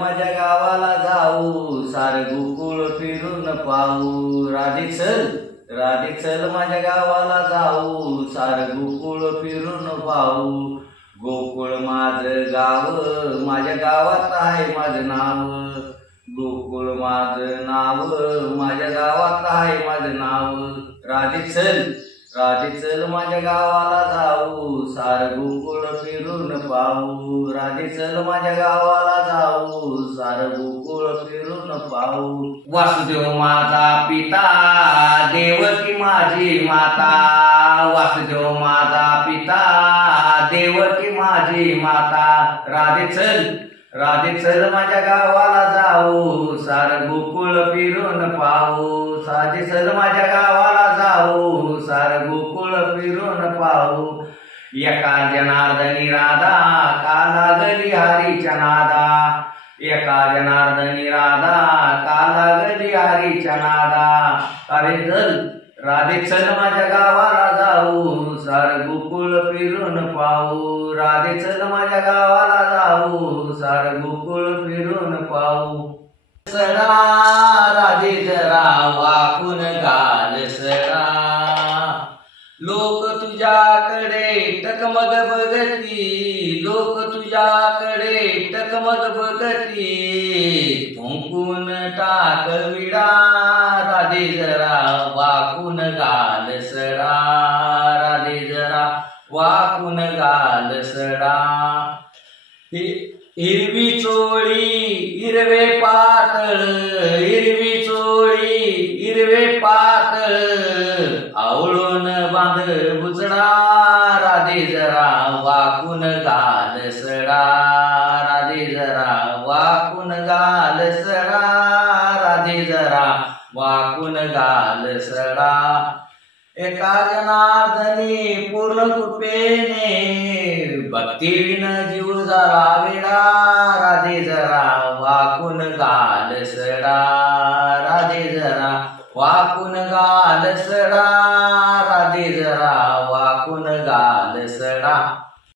माझ्या गावाला जाऊ, सार गोकुळ फिरून पाहू. राधे चल माझ्या गावाला जाऊ, सार गोकुळ फिरून पाहू. गोकुळ माझं गाव, माझ्या गावात आहे माझं नाव. गोकुळ माझं नाव, माझ्या गावात आहे माझं नाव. राधे चल माझ्या गावाला जाऊ, सार गोकुळ फिरून पाहू. राधे चल माझ्या गावाला जाऊ, सार गोकुळ फिरून पाहू. वासुदेव माझा पिता, देवकी माझी माता. वासुदेव माझा पिता, देवकी माझी माता. राधे चल माझ्या गावाला जाऊ, सार गोकुळ फिरून पाहू. राधे चल माझ्या गावाला जाऊ, सार गोकुळ फिरून पाहू. एका जनार्दनी राधा, का लागली हरीच्या नादा. एका जनार्दनी राधा, का लागली हरीच्या नादा. राधे चल माझ्या गावाला जाऊ, सार गोकुळ फिरून पाहू. राधे चल माझ्या गावाला जाऊ, सार गोकुळ फिरून पाहू. सडा राधे जरा वाकून घाल सडा. लोक तुझ्याकडे टकमग बघती, लोक तुझ्याकडे टकमग बघती. थुंकून टाक विडा, राधे जरा वाकून घाल सडा. राधे जरा वाकून घाल सडा. हिरवी चोळी हिरवे पातळ, हिरवी चोळी हिरवे पातळ. आवळून बांध बुचडा, राधे जरा वाकून घाल सडा. राधे जरा वाकून घाल सडा. राधे जरा वाकून घाल सडा. एका जनार्दनी पूर्ण कृपेने, भक्तीन जीव जरा वेडा. राधे जरा वाकून घाल सडा. राधे जरा वाकून घाल सडा. राधे जरा वाकून घाल सडा.